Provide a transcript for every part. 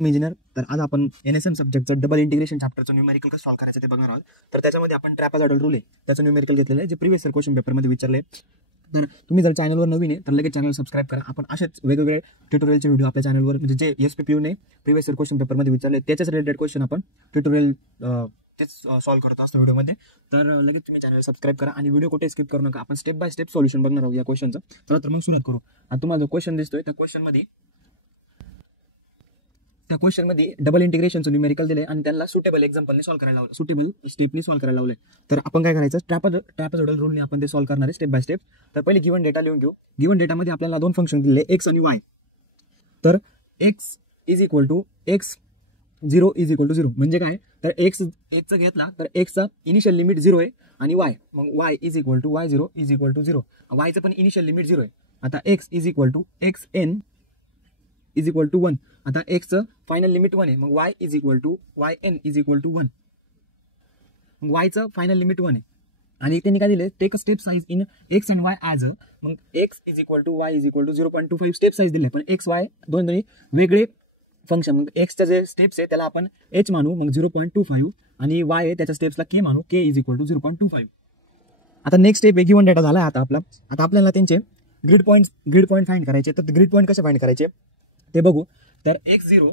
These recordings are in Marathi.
इंजिनियर. तर आज आपण NSM सब्जेक्टचं डबल इंटिग्रेशन चॅप्टरचं न्यूमेरिकल कसं सॉल्व्ह करायचं ते बघणार आहोत. तर त्याच्यामध्ये आपण ट्रॅपेझॉइडल रूल आहे त्याचं न्यूमेरिकल घेतलेलं आहे, जे प्रिव्हियस इयर क्वेश्चन पेपरमध्ये विचारले. तर तुम्ही जर चॅनलवर नवीन आहे तर लगेच चॅनल सबस्क्राईब करा. आपण असेच वेगवेगळे ट्युटोरियलचे व्हिडिओ आपल्या चॅनलवर, म्हणजे जे SPPU ने प्रिव्हियस इयर क्वेश्चन पेपरमध्ये विचारले त्याच्याच रिलेटेड क्वेश्चन आपण ट्युटोरियल तेच सॉल्व्ह करतो असतो व्हिडिओमध्ये. तर लगेच तुम्ही चॅनल सबस्क्राईब करा आणि व्हिडिओ कुठे स्किप करू नका. आपण स्टेप बाय स्टेप सोल्युशन बघणार आहोत या क्वेश्चनचं. तर मग सुरुवात करू. आणि तुम्हाला जो क्वेश्चन दिसतोय त्या क्वेश्चनमध्ये डबल इंटिग्रेशनचं न्यूमेरिकल दिले आणि त्यांना सुटेबल एक्झाम्पलने सॉल्व्ह करायला लावलं, सुटेबल स्टेपनी सॉल्व्ह करायला लावले. तर आपण काय करायचं, ट्रॅपेझॉइडल रूलने आपण ते सॉल्व्ह करणार आहे स्टेप बाय स्टेप. तर पहिले गिवन डेटा लिहून घेऊ. गिवन डेटामध्ये आपल्याला दोन फंक्शन दिले, एक्स आणि वाय. तर x is equal to x 0 is equal to 0 म्हणजे काय, तर एक्सचं घेतला तर एक्सचा इनिशियल लिमिट 0 आहे आणि वाय, मग y is equal to y 0 is equal to 0. वायचं पण इनिशियल लिमिट 0 आहे. आता x is equal to x n is equal to 1. आता एक्सचं फायनल लिमिट 1 आहे, मग y is equal to y n is equal to 1. मग वायचं फायनल लिमिट 1 आहे आणि त्यांनी काय दिले, take a step size in X and Y as a. मग X is equal to Y is equal to 0.25 step size दिले, पण एक्स वाय दोन्ही वेगळे फंक्शन. मग एक्सच्या जे स्टेप्स आहे त्याला आपण एच मानू, मग 0.25, आणि वाय आहे त्याच्या स्टेप्सला के मानू, के इज इक्वल टू 0.25. आता नेक्स्ट स्टेप गिवन डेटा झाला आता आपला. आता आपल्याला त्यांचे ग्रिड पॉईंट फाइंड करायचे. तर ग्रिड पॉईंट कसे फाइंड करायचे ते बघू. तर x0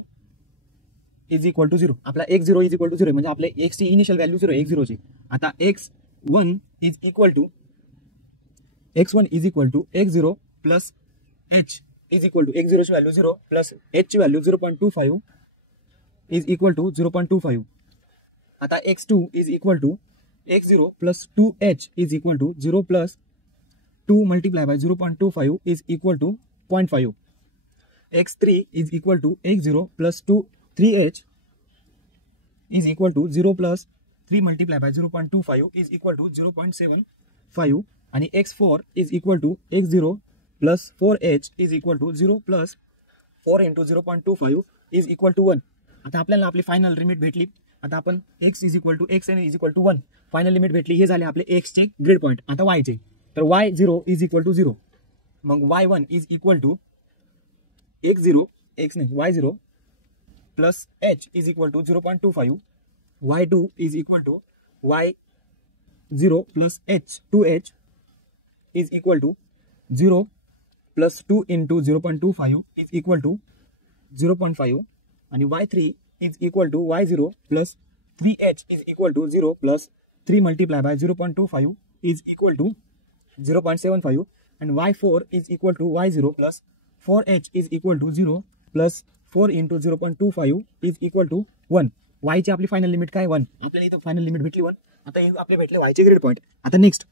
इज इक्वल टू 0, आपला x0 इज इक्वल टू 0 म्हणजे आपल्या एक्सची इनिशियल व्हॅल्यू 0 आहे x0ची. आता x1 is equal to x0 plus h is equal to x0ची व्हॅल्यू 0 प्लस h ची व्हॅल्यू 0.25 इज इक्वल टू 0.25. आता x2 is equal to x0 plus 2h is equal to 0 plus 2 multiply by 0.25 is equal to 0.5. x3 is equal to x0 plus 3h is equal to 0 plus 3 multiplied by 0.25 is equal to 0.75. आणि x4 is equal to x0 plus 4h is equal to 0 plus 4 into 0.25 is equal to 1. आता आपल्याला आपली फायनल लिमिट भेटली. आता आपण x is equal to xn is equal to 1 final limit भेटली. हे झाले आपले x चे ग्रिड पॉईंट. आता y चे, तर y0 is equal to 0, मग y1 is equal to y0 plus h is equal to 0.25. y2 is equal to y0 plus h 2h is equal to 0 plus 2 into 0.25 is equal to 0.5. आणि y3 is equal to y0 plus 3h is equal to 0 plus 3 multiplied by 0.25 is equal to 0.75. and y4 is equal to y0 plus 4h is equal to 0 plus 4 into 0.25 is equal to 1. y ची आपली फायनल लिमिट काय 1. आपल्याला इथं फायनल लिमिट भेटली 1. आता हे आपले भेटले y चे ग्रिड पॉईंट. आता नेक्स्ट,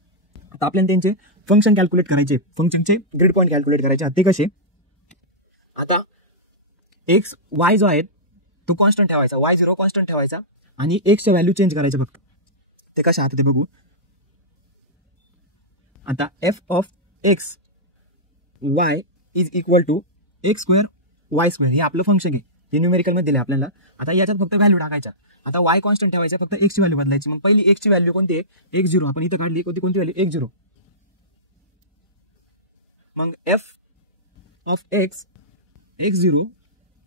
आता आपल्याला त्यांचे फंक्शन कॅल्क्युलेट करायचे, फंक्शनचे ग्रिड पॉईंट कॅल्क्युलेट करायचे. ते कसे, आता एक्स वाय जो आहे तो कॉन्स्टंट ठेवायचा, y0 कॉन्स्टंट ठेवायचा आणि एक्सच्या व्हॅल्यू चेंज करायचे फक्त. ते कसे आता ते बघू. आता f of x y is equal to x square y square, हे आपलं फंक्शन आहे, हे न्यूमेरिकल मध्ये दिले आपल्याला. आता याच्यात फक्त व्हॅल्यू टाकायच्या. आता y कॉन्स्टंट ठेवायचा, फक्त एक्सची व्हॅल्यू बदलायची. मग पहिली एक्सची व्हॅल्यू कोणती आहे, x0. आपण इथं काढली कोणती व्हॅल्यू, x0. मग f of x x0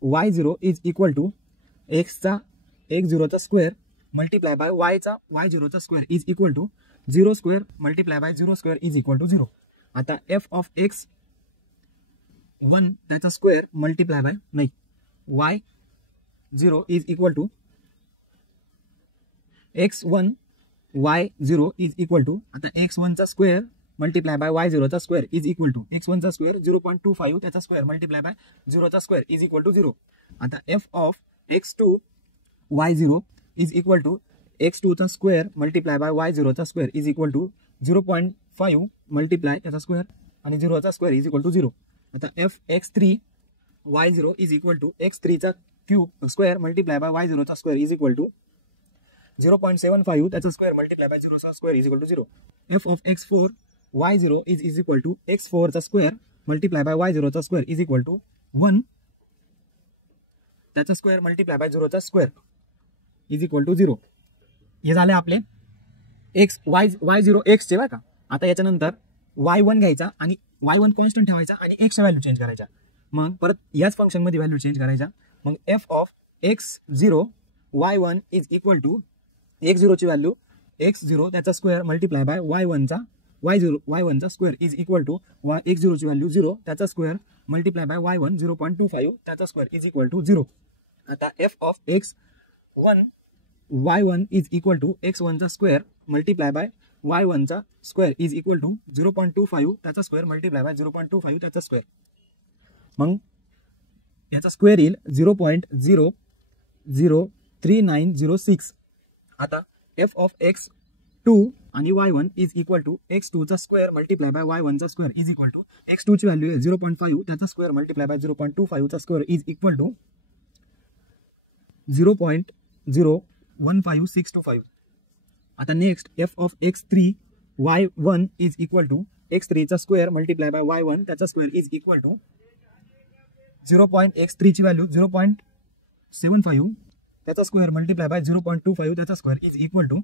y0 is equal to एक्सचा x0चा स्क्वेअर मल्टीप्लाय बाय वायचा y0चा square is equal to 0 square multiply by 0 square is equal to 0. आता f ऑफ x 1 त्याचा स्क्वेअर मल्टीप्लाय बाय नाही y0 is equal to x1 y0 is equal to, आता x1 चा स्क्वेअर मल्टीप्लाय बाय y0 चा square is equal to x1 चा स्क्वेअर 0.25 त्याचा स्क्वेअर मल्टीप्लाय बाय 0 चा स्क्वेअर इज इक्वल टू 0. आता f of x2 y0 is equal to x2 चा स्क्वेअर मल्टीप्लाय बाय y0 चा square is equal to 0.5 multiply त्याचा स्क्वेअर आणि 0 चा स्क्वेअर इज इक्वल टू 0. आता f x3 y0 is equal to x3 चा cube square multiply by y0 चा स्क्वेअर इज इक्वल टू 0.75 त्याचा स्क्वेअर मल्टीप्लाय बाय 0 चा square is equal to 0. f of x4 y0 is equal to x4 चा स्क्वेअर मल्टीप्लाय बाय y0 चा स्क्वेअर इज इक्वल टू 1 त्याचा स्क्वेअर मल्टीप्लाय बाय 0 चा स्क्वेअर इज इक्वल टू 0. हे झाले आपले x y0 x चे बरं का. आता याच्यानंतर y1 घ्यायचा आणि y1 कॉन्स्टंट ठेवायचा आणि x च्या व्हॅल्यू चेंज करायच्या. मग परत याच फंक्शन मध्ये व्हॅल्यू चेंज करायच्या. मग f of x0 y1 is equal to x0 ची व्हॅल्यू x0 त्याचा स्क्वेअर मल्टिप्लाय बाय y1 चा y1 चा square is equal to x0 ची व्हॅल्यू 0 त्याचा स्क्वेअर मल्टिप्लाय बाय y1 0.25 त्याचा स्क्वेअर इज इक्वल टू 0. आता f of x1 y1 is equal to x1 चा स्क्वेअर मल्टिप्लाय बाय y1 चा स्क्वेअर इज इक्वल टू 0.25 त्याचा स्क्वेअर मल्टिप्लाय बाय 0.25 त्याचा स्क्वेअर. मग याचा स्क्वेअर येईल 0.0003906. आता एफ ऑफ x2 आणि y1 is equal to x2 चा स्क्वेअर मल्टिप्लाय बाय y1 चा square is equal to x2 ची व्हॅल्यू आहे 0.5 त्याचा स्क्वेअर मल्टिप्लाय बाय 0.25 चा स्क्वेअर इज इक्वल टू 0.015625. आता next f of x3 y1 is equal to x3 चा स्क्वेअर मल्टिप्लाय बाय y1 त्याचा square is equal to 0.x3 ची व्हॅल्यू 0.75 त्याचा स्क्वेअर मल्टिप्लाय बाय 0.25 त्याचा स्क्वेअर इज इक्वल टू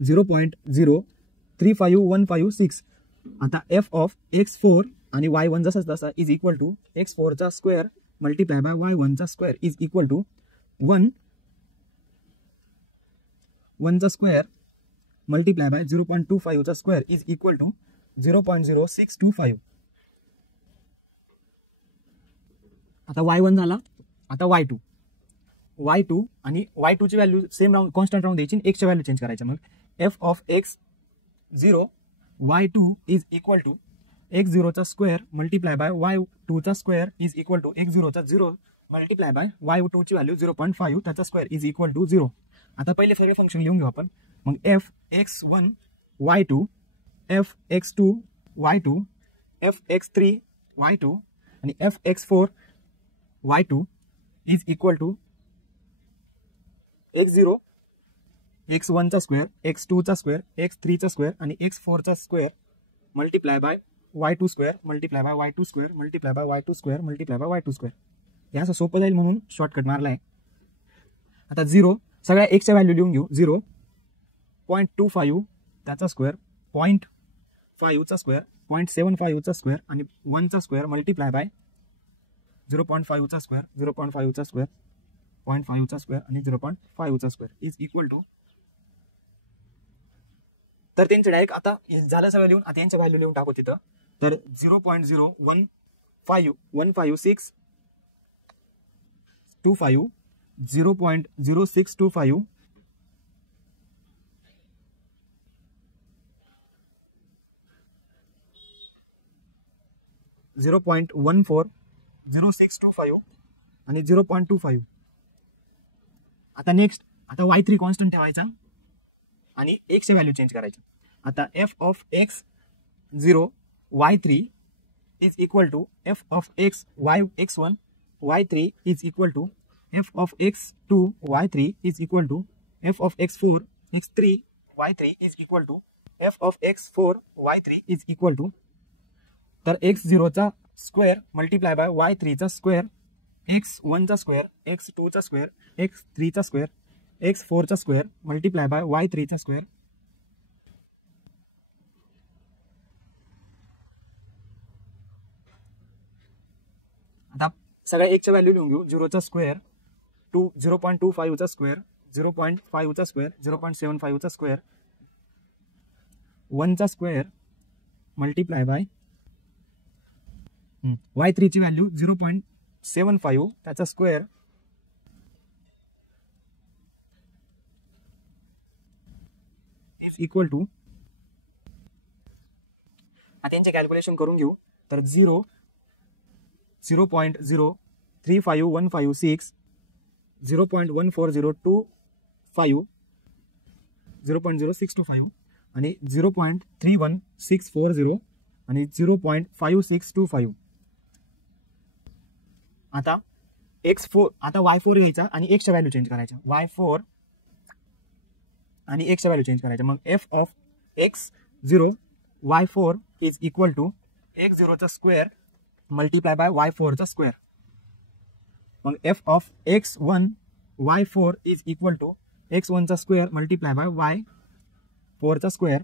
0.035156. आता एफ ऑफ x4 आणि y1 जसा तसा इज इक्वल टू x4 चा स्क्वेअर मल्टिप्लाय बाय y1 चा स्क्वेअर इज इक्वल टू 1 चा स्क्वेअर मल्टिप्लाय बाय 0.25 चा स्क्वेअर इज इक्वल टू 0.0625. आता y1 झाला. आता y2 आणि y2 ची व्हॅल्यू सेम राहून कॉन्स्टंट राहून द्यायची, x ची व्हॅल्यू चेंज करायचं. मग f of x0 y2 is equal to x0 चा स्क्वेअर मल्टिप्लाय बाय y2 चा square is equal to x0 चा 0 मल्टिप्लाय बाय y2 ची व्हॅल्यू 0.5 त्याचा स्क्वेअर इज इक्वल टू 0. आता पहिले सगळे फंक्शन लिहून घेऊ आपण. मग F x1 y2 F x2 y2 F x3 y2 आणि F x4 y2 is equal to x0 x1 चा स्क्वेअर x2 चा स्क्वेअर x3 चा स्क्वेअर आणि x4 चा square multiply bye y2 square multiply bye y2 square multiply bye y2 square multiply bye y2 square. हे असं सोपं जाईल म्हणून शॉर्टकट मारलाय. आता 0 सगळ्या x च्या व्हॅल्यू लिहून घेऊ. 0.25 त्याचा स्क्वेअर 0.5 चा स्क्वेअर 0.75 चा स्क्वेअर आणि 1 चा स्क्वेअर मल्टिप्लाय बाय 0.5 चा स्क्वेअर 0.5 चा स्क्वेअर 0.5 चा स्क्वेअर आणि 0.5 चा स्क्वेअर इज इक्वल टू. तर त्यांचे डायरेक्ट आता झालं सगळं लिहून. आता यांच्या व्हॅल्यू लिहून टाकू तिथं. तर 0.015625 0.0625 0.140625 आणि 0.25. आता नेक्स्ट आता y3 कॉन्स्टंट ठेवायचा आणि x ची व्हॅल्यू चेंज करायची. आता f of x0 y3 is equal to f of x1 y3 is equal to f of x2 y3 is equal to f of x4 x3 y3 is equal to f of x4 y3 is equal to. तर x0 चा स्क्वेअर मल्टिप्लाय बाय y3 चा स्क्वेअर x1 चा स्क्वेअर x2 चा स्क्वेअर x3 चा स्क्वेअर x4 चा स्क्वेअर मल्टिप्लाय बाय y3 चा स्क्वेअर. आता सगळ्या x च्या व्हॅल्यू लिहून घेऊ. 0 चा स्क्वेअर 0.25 चा स्क्वेअर 0.5 चा स्क्वेअर 0.75 चा स्क्वेअर 1 चा स्क्वेअर मल्टिप्लाय बाय y3 ची व्हॅल्यू 0.75 त्याचा स्क्वेअर इज इक्वल टू. आता यांचे कॅल्क्युलेशन करून घेऊ. तर 0.035156 0.14025 0.0625 आणि 0.31640 आणि 0.5625. आता x4 आता y4 घ्यायचा आणि x च्या व्हॅल्यू चेंज करायच्या. y4 आणि x च्या व्हॅल्यू चेंज करायच्या. मग f of x0 y4 is equal to x0 चा स्क्वेअर मल्टिप्लाय बाय y4 चा स्क्वेअर. मग f of x1 y4 is equal to x1 चा स्क्वेअर मल्टिप्लाय बाय y4 चा square.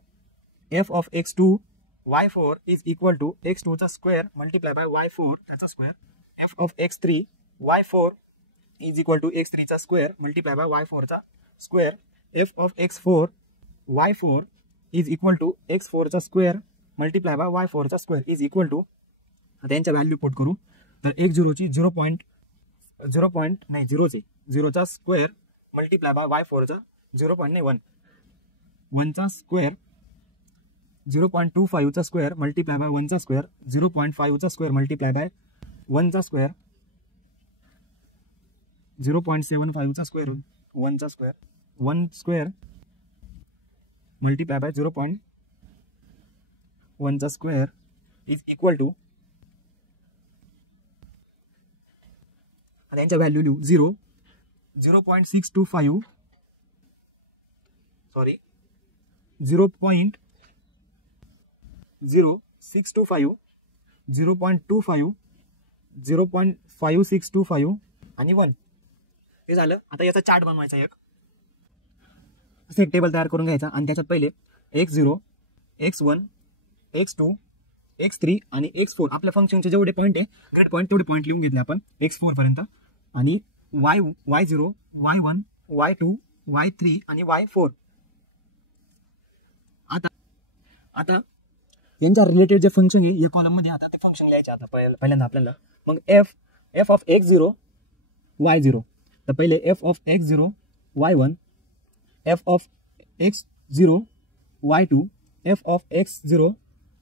f of x2 y4 is equal to x2 चा स्क्वेअर मल्टिप्लाय बाय y4 त्याचा square. f of x3 y4 is equal to x3 चा स्क्वेअर मल्टिप्लाय बाय y4 चा square f of x4 y4 is equal to x4 चा स्क्वेअर मल्टिप्लाय बाय y4 चा स्क्वेअर इज इक्वल टू, आता यांच्या व्हॅल्यू पुट करू तर x0 ची 0 चा स्क्वेअर मल्टिप्लाय बाय y4 चा 1 चा स्क्वेअर 0.25 चा स्क्वेअर मल्टिप्लाय बाय 1 चा स्क्वेअर 0.5 चा स्क्वेअर मल्टिप्लाय बाय 1 चा स्क्वेअर 0.75 चा स्क्वेअर 1 चा स्क्वेअर 1 स्क्वेअर मल्टिप्लाय बाय 0.1 चा स्क्वेअर इज इक्वल टू, आता यांच्या व्हॅल्यू लिहू 0.625 सॉरी 0.625 0.25 0.5625 आणि 1 हे झालं. आता याचा चार्ट बनवायचा एक असं एक टेबल तयार करून घ्यायचा आणि त्याच्यात पहिले x0 x1 x2 x3 आणि x4 आपल्या फंक्शनचे जेवढे पॉईंट आहे ग्रेड पॉईंट तेवढे पॉईंट लिहून घेतले आपण x4 पर्यंत आणि y0 y1 y2 y3 आणि y4. आता यांच्या रिलेटेड जे फंक्शन आहे या कॉलम मध्ये आता ते फंक्शन लिहायचे. आता पहिल्यांदा आपल्याला मग f ऑफ x0 y0 तर पहिले f of x0 y1 f of x0 y2 f of x0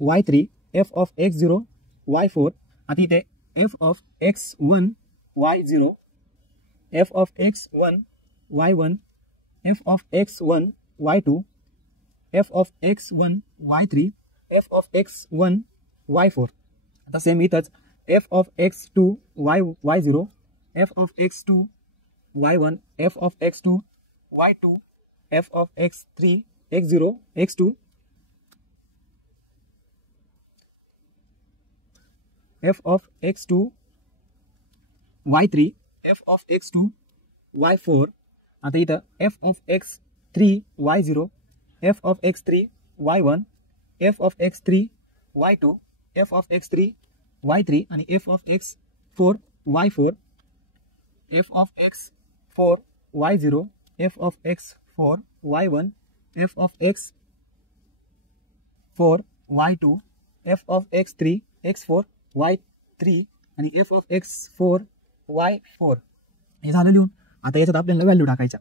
y3 f of x0 y4. आता इथे f of x1 y0 f of x1 y1 f of x1 y2 f of x1 y3 f of x1 y4. आता सेम इथंच f of x2 y0 f of x2 y1 f of x2 y2 f of x3 x0 x2 f of x2 y3 f of x2 y4. आता इथं f of x3 y0 f of x3 y1 f of x3 y2 f of x3 y3 आणि f of x4 y4 f of x4 y0 f of x4 y1 f of x4 y2 f of x3 x4 y3 आणि f ऑफ x4 y4 हे झालं लिहून. आता याच्यात आपल्याला व्हॅल्यू टाकायचा.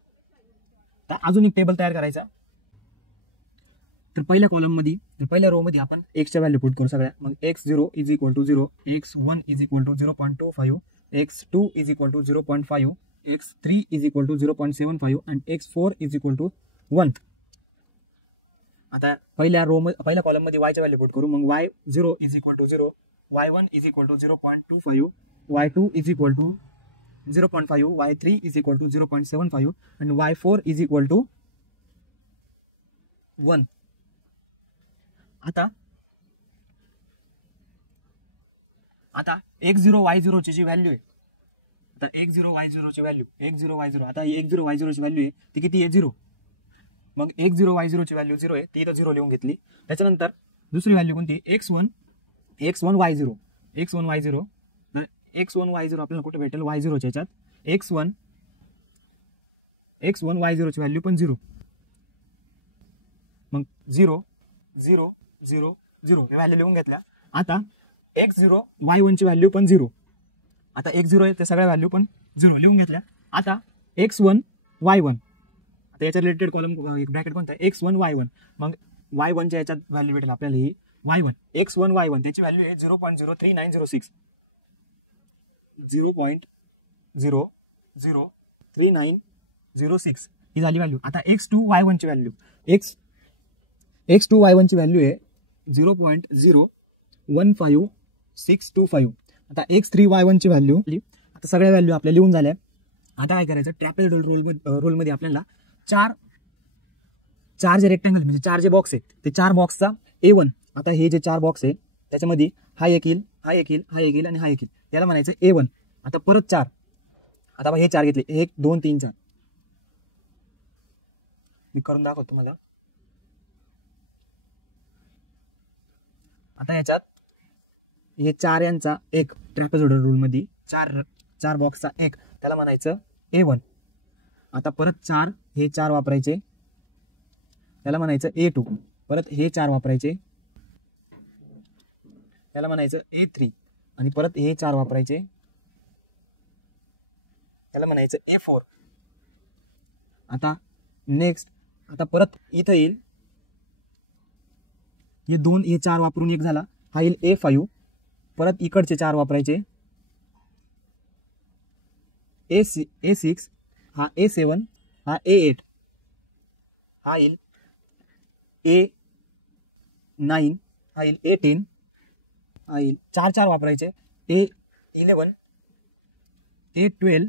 तर अजून एक टेबल तयार करायचा. तर पहिल्या कॉलम मध्ये पहिल्या रो मध्ये आपण x च्या व्हॅल्यू पुट करू सगळ्या. मग x0 is equal to 0 x1 is equal to 0.25 x2 is equal to 0.5 x3 is equal to 0.75 आणि x4 इज इक्वल टू 1. आता पहिल्या कॉलम मध्ये y च्या व्हॅल्यू पुट करू. मग y0 is equal to 0 y1 is equal to 0.25 y2 is equal to 0.5 y3 is equal to 0.75 आणि y4 इज इक्वल टू 1. आता x0 y0 ची जी व्हॅल्यू आहे तर x0 y0 ची व्हॅल्यू x0 y0 आता x0 y0 ची व्हॅल्यू आहे ती किती आहे 0. मग x0 y0 ची व्हॅल्यू 0 आहे ती इथं 0 लिहून घेतली. त्याच्यानंतर दुसरी व्हॅल्यू कोणती x1 y0 तर x1 y0 आपल्याला कुठे भेटेल y0 च्या याच्यात x1 y0 ची व्हॅल्यू पण 0. मग 0 0 0 0 हे व्हॅल्यू लिहून घेतल्या. आता x0 y1 ची व्हॅल्यू पण 0. आता x0 आहे ते सगळ्या व्हॅल्यू पण 0 लिहून घेतल्या. आता x1 y1 आता याच्या रिलेटेड कॉलम एक ब्रॅकेट कोणता आहे x1 y1 मग y1 च्या याच्यात व्हॅल्यू भेटेल आपल्याला ही y1 x1 y1 त्याची व्हॅल्यू आहे 0.03906 0.03906 ही झाली व्हॅल्यू. आता x2 y1 ची व्हॅल्यू x2 y1 ची व्हॅल्यू आहे 0.015625. आता x3 y1 ची व्हॅल्यू आता सगळ्या व्हॅल्यू आपल्या लिहून झाल्या. आता काय करायचं ट्रॅपेझॉइडल रोल मध्ये आपल्याला चार जे रेक्टँगल म्हणजे चार जे बॉक्स आहेत ते चार बॉक्सचा A1. आता हे जे चार बॉक्स आहे त्याच्यामध्ये हा एक येईल हा एक येईल हा एक येईल आणि हा एक येईल याला म्हणायचं A1. आता परत चार आता हे चार घेतले 1 2 3 4 मी करून दाखवतो तुम्हाला. आता याच्यात हे चार यांचा एक ट्रॅपेझॉइडल रूल मध्ये चार 4 बॉक्सचा एक, त्याला म्हणायचं A1. आता परत 4 हे 4 वापरायचे, त्याला म्हणायचं A2. परत हे 4 वापरायचे, त्याला म्हणायचं A3. आणि परत हे 4 वापरायचे, त्याला म्हणायचं A4. आता नेक्स्ट, आता परत इथं येईल, हे 2 हे 4 वापरून एक झाला, हा येईल A5. परत इकडचे 4 वापरायचे, A6, हा A7, हा A8, हा येईल A9, हा येईल A10, हा येईल 4 4 वापरायचे, A11, A12,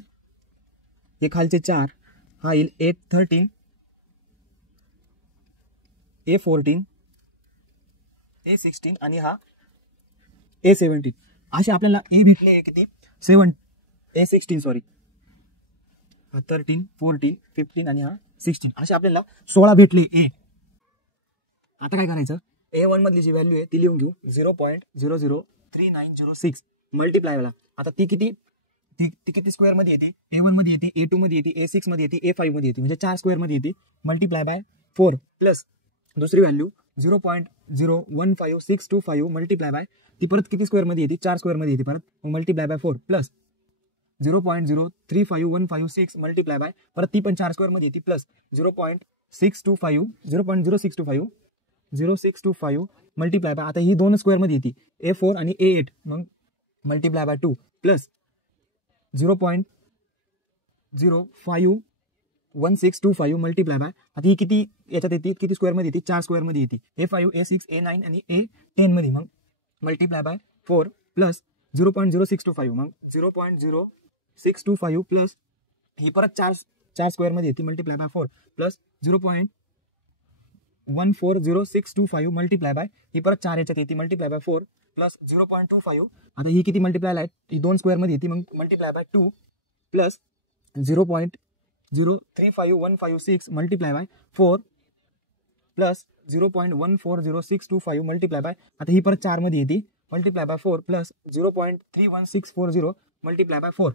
हे खालचे 4, हा येईल A13, A14, A16 आणि हा A17. असे आपल्याला ए भेटले किती 7, A16 सॉरी, हा 13, 14, 15 आणि हा 16, असे आपल्याला 16 भेटले ए. आता काय करायचं, A1 मधली जी व्हॅल्यू आहे ती लिहून घेऊ, 0.003906 मल्टिप्लायला. आता ती किती स्क्वेअर मध्ये येते, A1 मध्ये येते, A2 मध्ये येते, A6 मध्ये येते, A5 मध्ये येते, म्हणजे 4 स्क्वेअर मध्ये येते. मल्टिप्लाय बाय 4 प्लस दुसरी व्हॅल्यू 0.015625 मल्टिप्लाय बाय, ती परत किती स्क्वेअर मध्ये येते, 4 स्क्वेअर मध्ये येते, परत multiply by 4 plus 0.035156 multiply by, परत ती पण 4 स्क्वेअर मध्ये येते, प्लस 0.0625 मल्टिप्लाय बाय, आता ही 2 स्क्वेअर मध्ये येते, A4 आणि A8, मग multiply by 2 plus 0.051625 multiply by, आता ही किती याच्यात येते, किती स्क्वेअर मध्ये येते, 4 स्क्वेअर मध्ये येते, A5, A6, A9 आणि A10 मध्ये, मग मल्टिप्लाय बाय 4 प्लस 0.0625, मग 0.0625 प्लस ही परत 4 स्क्वेअर मध्ये येते, मल्टिप्लाय बाय 4 प्लस 0.140625 मल्टिप्लाय बाय, ही परत 4 याच्यात येते, मल्टिप्लाय बाय 4 प्लस 0.25, आता ही किती मल्टिप्लाय आहे, ही 2 स्क्वेअर मध्ये येते, मग multiply by 2 plus 0.035156 multiply by 4 प्लस 0.140625 मल्टिप्लाय बाय, आता ही परत 4 मध्ये येते, multiply by 4 plus 0.31640 multiply by 4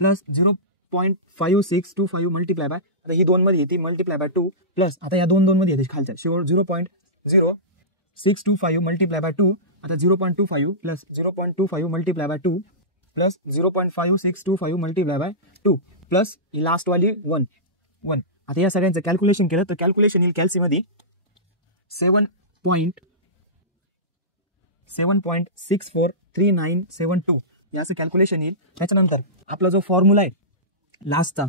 plus 0.5625 multiply by, आता ही 2 मध्ये येते, मल्टिप्लाय बाय 2 प्लस, आता या 2 मध्ये येते खालच्या शेवट 0.0625 मल्टिप्लाय बाय 2, आता 0.25 plus 0.25 multiply bye 2 plus 0.5625 multiply by 2 plus he last वाली 1. आता या सगळ्यांचं कॅल्क्युलेशन केलं तर कॅल्क्युलेशन येईल कॅल्सीमध्ये 7.643972 याचं कॅल्क्युलेशन येईल. त्याच्यानंतर आपला जो फॉर्म्युला आहे लास्टचा,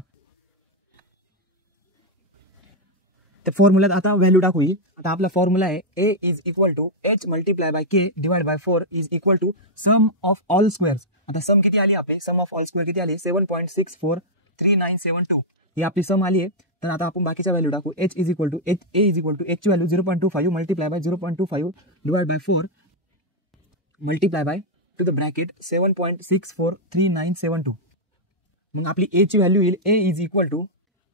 त्या फॉर्म्युल्यात आता व्हॅल्यू टाकू. आता आपला फॉर्म्युला आहे A is equal to H multiply by K divide by 4 is equal to sum of all squares. आता सम किती आली आपली, सम ऑफ ऑल स्क्वेअर किती आली, 7.643972 ही आपली सम आली आहे. तर आता आपण बाकीच्या व्हॅल्यू टाकू. H is equal to A is equal to H ची value 0.25 multiply by 0.25 divide by 4 multiply by to the bracket 7.643972. मग आपली A ची व्हॅल्यू येईल A is equal to,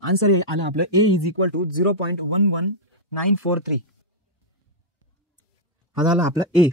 answer आलं आपलं A इज इक्वल टू 0.11943. हा झाला आपला A.